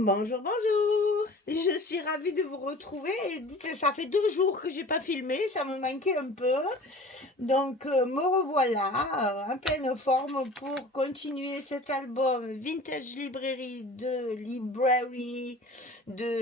Bonjour, bonjour. Je suis ravie de vous retrouver. Dites, ça fait 2 jours que j'ai pas filmé, ça me manquait un peu. Donc, me revoilà en pleine forme pour continuer cet album Vintage Library de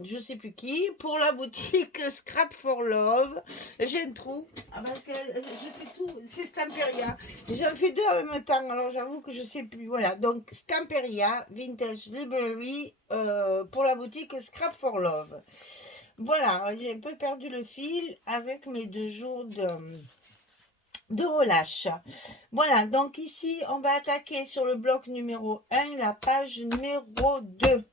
je sais plus qui, pour la boutique Scrap for Love. J'ai un trou, parce que je fais tout, c'est Stamperia. J'en fais deux en même temps, alors j'avoue que je sais plus. Voilà, donc Stamperia Vintage Library pour la boutique Scrap for Love. Voilà, j'ai un peu perdu le fil avec mes 2 jours de relâche. Voilà, donc ici, on va attaquer sur le bloc numéro 1, la page numéro 2.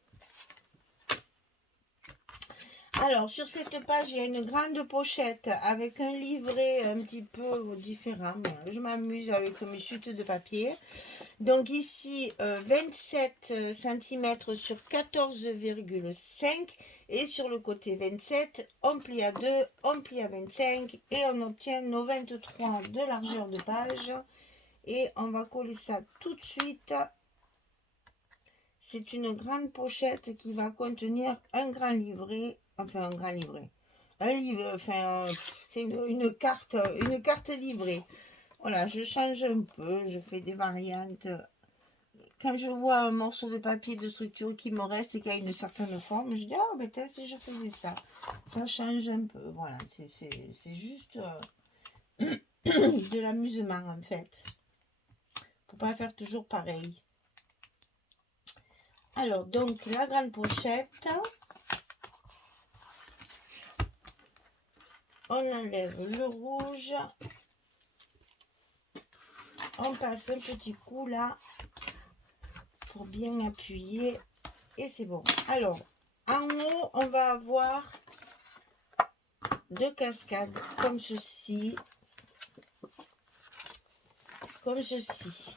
Alors, sur cette page, il y a une grande pochette avec un livret un petit peu différent. Voilà, je m'amuse avec mes chutes de papier. Donc ici, 27 cm sur 14,5 et sur le côté 27, on plie à 2, on plie à 25 et on obtient nos 23 de largeur de page. Et on va coller ça tout de suite. C'est une grande pochette qui va contenir un grand livret, enfin un grand livret, un livre, enfin c'est une carte livrée. Voilà, je change un peu, je fais des variantes. Quand je vois un morceau de papier de structure qui me reste et qui a une certaine forme, je dis ah ben peut-être si je faisais ça, ça change un peu. Voilà, c'est juste de l'amusement en fait. Faut pas faire toujours pareil. Alors, donc, la grande pochette, on enlève le rouge, on passe un petit coup là, pour bien appuyer, et c'est bon. Alors, en haut, on va avoir 2 cascades, comme ceci,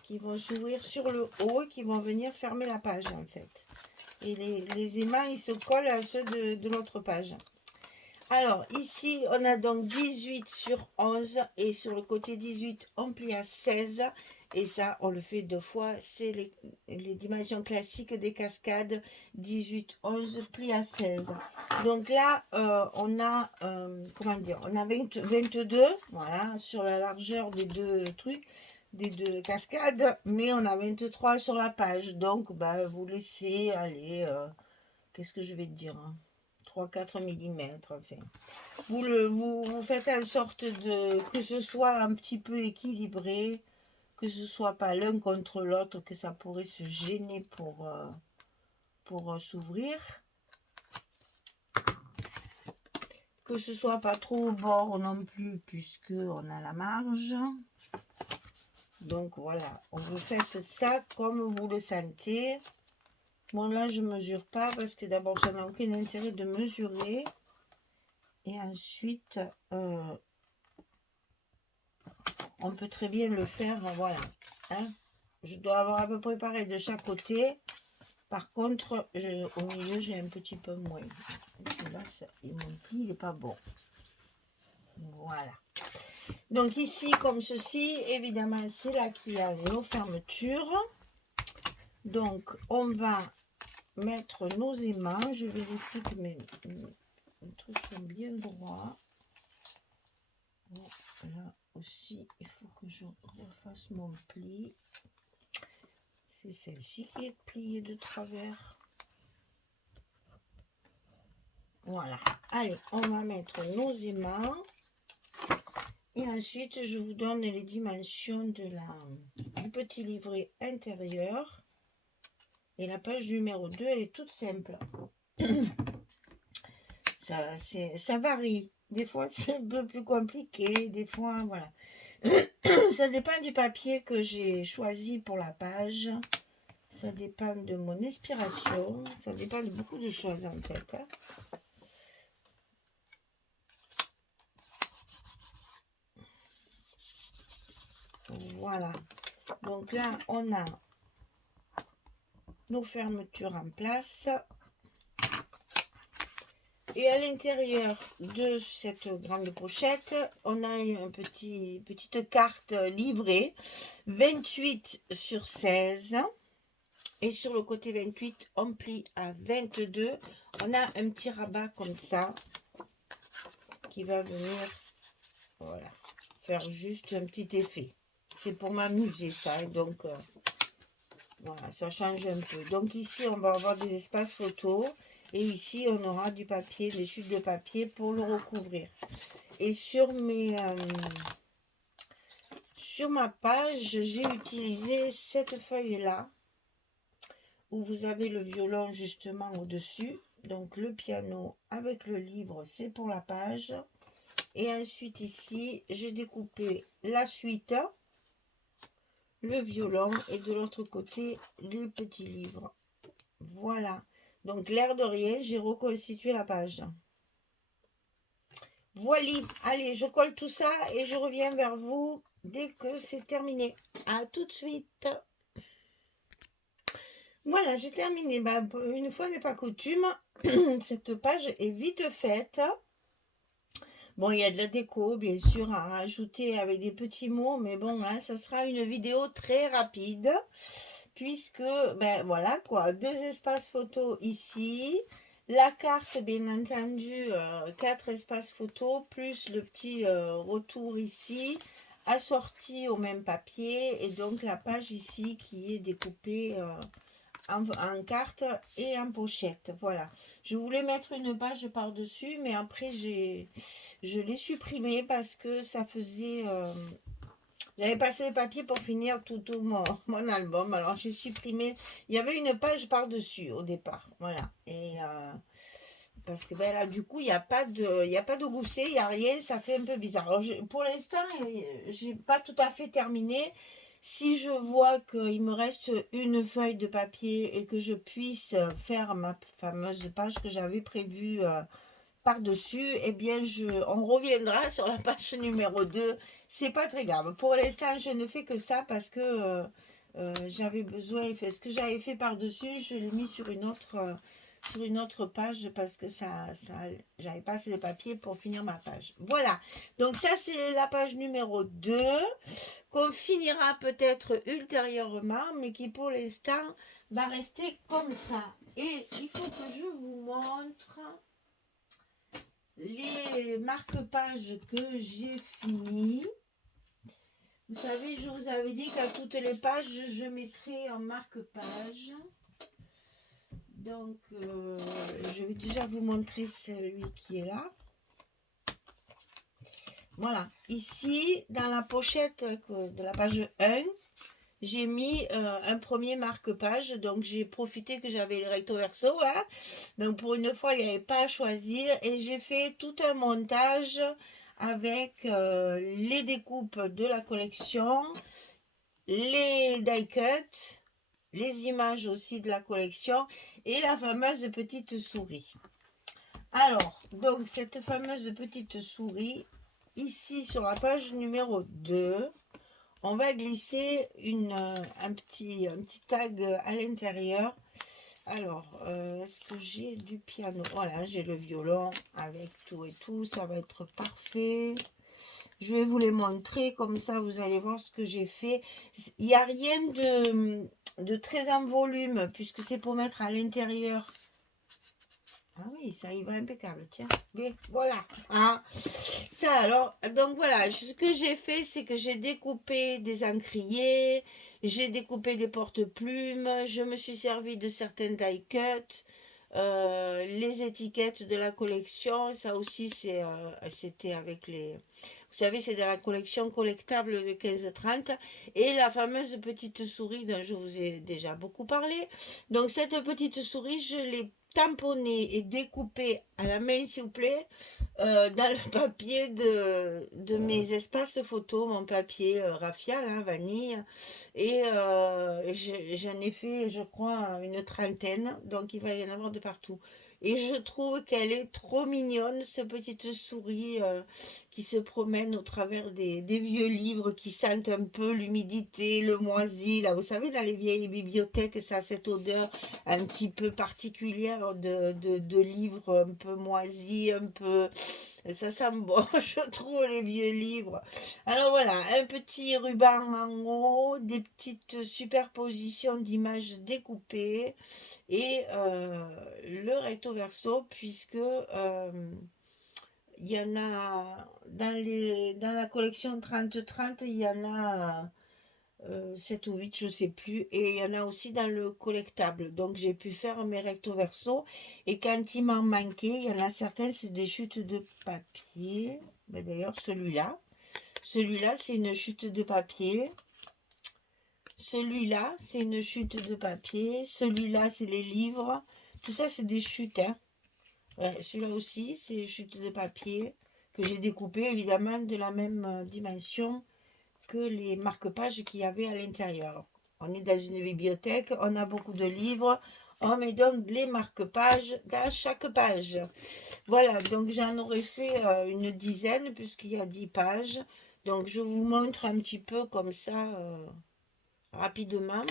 qui vont s'ouvrir sur le haut et qui vont venir fermer la page, en fait. Et les aimants, ils se collent à ceux de l'autre page. Alors, ici, on a donc 18 sur 11 et sur le côté 18, on plie à 16. Et ça, on le fait 2 fois. C'est les dimensions classiques des cascades. 18, 11, plie à 16. Donc là, on a, comment dire, on a 22, voilà, sur la largeur des deux trucs, des deux cascades. Mais on a 23 sur la page. Donc, bah, vous laissez aller, qu'est-ce que je vais te dire, hein, 3-4 mm, enfin. Vous faites en sorte que ce soit un petit peu équilibré, que ce soit pas l'un contre l'autre, que ça pourrait se gêner pour s'ouvrir, que ce soit pas trop au bord non plus, puisque on a la marge. Donc voilà, vous faites ça comme vous le sentez. Bon là je mesure pas parce que d'abord ça n'a aucun intérêt de mesurer. Et ensuite, on peut très bien le faire, voilà. Hein, je dois avoir à peu près pareil de chaque côté. Par contre, au milieu, j'ai un petit peu moins. Et là, mon pli, il n'est pas bon. Voilà. Donc ici, comme ceci, évidemment, c'est là qu'il y a nos fermetures. Donc, on va mettre nos aimants. Je vérifie que mes trucs sont bien droits. Là aussi, il faut que je refasse mon pli. C'est celle-ci qui est pliée de travers. Voilà. Allez, on va mettre nos aimants. Et ensuite, je vous donne les dimensions du petit livret intérieur. Et la page numéro 2, elle est toute simple. Ça varie. Des fois, c'est un peu plus compliqué. Des fois, voilà. Ça dépend du papier que j'ai choisi pour la page. Ça dépend de mon inspiration. Ça dépend de beaucoup de choses, en fait. Hein. Voilà. Donc là, on a nos fermetures en place. Et à l'intérieur de cette grande pochette, on a une petite carte livrée, 28 sur 16. Et sur le côté 28, on plie à 22. On a un petit rabat comme ça qui va venir, voilà, faire juste un petit effet. C'est pour m'amuser ça, donc voilà, ça change un peu. Donc ici, on va avoir des espaces photos et ici, on aura du papier, des chutes de papier pour le recouvrir. Et sur ma page, j'ai utilisé cette feuille-là où vous avez le violon justement au-dessus. Donc le piano avec le livre, c'est pour la page. Et ensuite ici, j'ai découpé la suite, le violon et de l'autre côté, les petits livres. Voilà. Donc l'air de rien, j'ai reconstitué la page. Voilà. Allez, je colle tout ça et je reviens vers vous dès que c'est terminé. À tout de suite. Voilà, j'ai terminé. Bah, une fois n'est pas coutume, cette page est vite faite. Bon, il y a de la déco, bien sûr, à rajouter avec des petits mots, mais bon, hein, ça sera une vidéo très rapide, puisque, ben voilà quoi, 2 espaces photo ici, la carte, bien entendu, 4 espaces photo, plus le petit retour ici, assorti au même papier, et donc la page ici qui est découpée en carte et en pochette. Voilà, je voulais mettre une page par-dessus, mais après je l'ai supprimé parce que ça faisait j'avais passé le papier pour finir tout mon album, alors j'ai supprimé. Il y avait une page par-dessus au départ, voilà, et parce que ben là du coup il n'y a pas de gousset, il n'y a rien, ça fait un peu bizarre. Alors, pour l'instant j'ai pas tout à fait terminé. Si je vois qu'il me reste une feuille de papier et que je puisse faire ma fameuse page que j'avais prévue par-dessus, eh bien, on reviendra sur la page numéro 2. C'est pas très grave. Pour l'instant, je ne fais que ça parce que j'avais besoin, ce que j'avais fait par-dessus, je l'ai mis sur une autre page parce que j'avais pas assez de papier pour finir ma page. Voilà, donc ça c'est la page numéro 2 qu'on finira peut-être ultérieurement, mais qui pour l'instant va rester comme ça. Et il faut que je vous montre les marque-pages que j'ai fini. Vous savez, je vous avais dit qu'à toutes les pages, je mettrai en marque-page. Donc, je vais déjà vous montrer celui qui est là. Voilà, ici, dans la pochette de la page 1, j'ai mis un premier marque-page. Donc, j'ai profité que j'avais le recto verso. Hein. Donc, pour une fois, il n'y avait pas à choisir. Et j'ai fait tout un montage avec les découpes de la collection, les die-cuts, les images aussi de la collection et la fameuse petite souris. Alors, donc cette fameuse petite souris, ici sur la page numéro 2, on va glisser un petit tag à l'intérieur. Alors, est-ce que j'ai du piano? Voilà, j'ai le violon avec tout et tout, ça va être parfait. Je vais vous les montrer, comme ça vous allez voir ce que j'ai fait. Il n'y a rien de très en volume, puisque c'est pour mettre à l'intérieur. Ah oui, ça y va impeccable, tiens. Mais voilà. Hein. Ça alors, donc voilà, ce que j'ai fait, c'est que j'ai découpé des encriers, j'ai découpé des porte-plumes, je me suis servi de certaines die-cuts, les étiquettes de la collection, ça aussi c'était avec les... Vous savez, c'est dans la collection collectable de 15-30 et la fameuse petite souris dont je vous ai déjà beaucoup parlé. Donc cette petite souris, je l'ai tamponnée et découpée à la main, s'il vous plaît, dans le papier de mes espaces photos, mon papier raffia, là, vanille. Et j'en ai fait, je crois, une trentaine. Donc il va y en avoir de partout. Et je trouve qu'elle est trop mignonne, cette petite souris qui se promène au travers des vieux livres qui sentent un peu l'humidité, le moisi. Là, vous savez, dans les vieilles bibliothèques, ça a cette odeur un petit peu particulière de livres un peu moisis, un peu... Ça sent bon, je trouve, les vieux livres. Alors voilà, un petit ruban en haut, des petites superpositions d'images découpées et le recto verso, puisque il y en a dans la collection 30-30, il y en a 7 ou 8, je ne sais plus, et il y en a aussi dans le collectable. Donc j'ai pu faire mes recto verso, et quand il m'en manquait, il y en a certains, c'est des chutes de papier. Ben, d'ailleurs, celui-là, c'est une chute de papier. Celui-là, c'est une chute de papier. Celui-là, c'est les livres. Tout ça, c'est des chutes, hein. Ouais, celui-là aussi, c'est une chute de papier que j'ai découpé évidemment de la même dimension que les marque-pages qu'il y avait à l'intérieur. On est dans une bibliothèque, on a beaucoup de livres, on met donc les marque-pages dans chaque page. Voilà, donc j'en aurais fait une dizaine puisqu'il y a 10 pages. Donc je vous montre un petit peu comme ça rapidement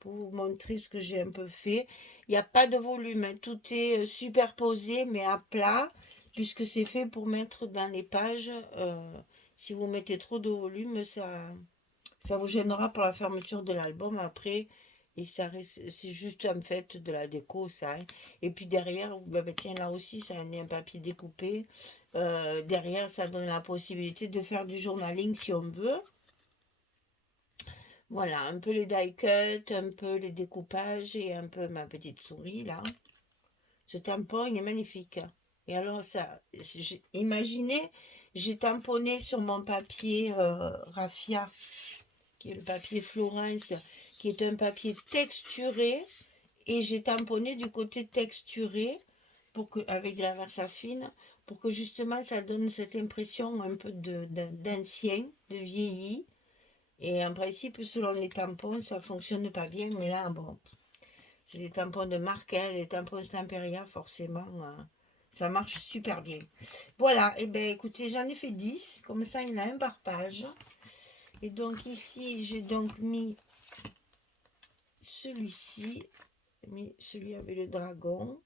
pour vous montrer ce que j'ai un peu fait. Il n'y a pas de volume, hein, tout est superposé mais à plat puisque c'est fait pour mettre dans les pages. Si vous mettez trop de volume, ça vous gênera pour la fermeture de l'album après. Et ça c'est juste en fait de la déco, ça, hein. Et puis derrière, tiens, là aussi, ça en est un papier découpé. Derrière, ça donne la possibilité de faire du journaling si on veut. Voilà, un peu les die cut, un peu les découpages et un peu ma petite souris là. Ce tampon, il est magnifique. Et alors ça, imaginez, j'ai tamponné sur mon papier raffia, qui est le papier Florence, qui est un papier texturé, et j'ai tamponné du côté texturé pour que, avec de la versafine, pour que justement ça donne cette impression un peu d'ancien, de vieilli. Et en principe, selon les tampons, ça fonctionne pas bien, mais là, bon, c'est des tampons de marque, hein, les tampons Stamperia, forcément, ça marche super bien. Voilà, et bien écoutez, j'en ai fait 10, comme ça il y en a un par page. Et donc ici, j'ai donc mis celui-ci, celui avec le dragon,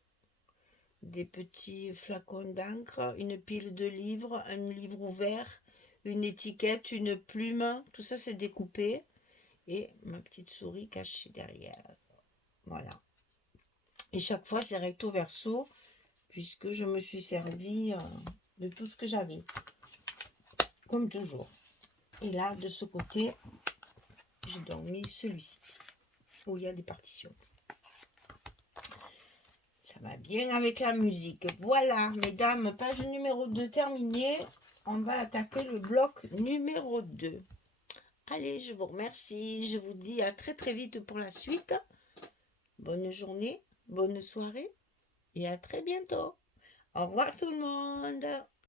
des petits flacons d'encre, une pile de livres, un livre ouvert, une étiquette, une plume, tout ça c'est découpé. Et ma petite souris cachée derrière. Voilà. Et chaque fois c'est recto verso, puisque je me suis servi de tout ce que j'avais. Comme toujours. Et là, de ce côté, j'ai donc mis celui-ci, où il y a des partitions. Ça va bien avec la musique. Voilà, mesdames, page numéro 2 terminée. On va attaquer le bloc numéro 2. Allez, je vous remercie. Je vous dis à très très vite pour la suite. Bonne journée, bonne soirée et à très bientôt. Au revoir tout le monde.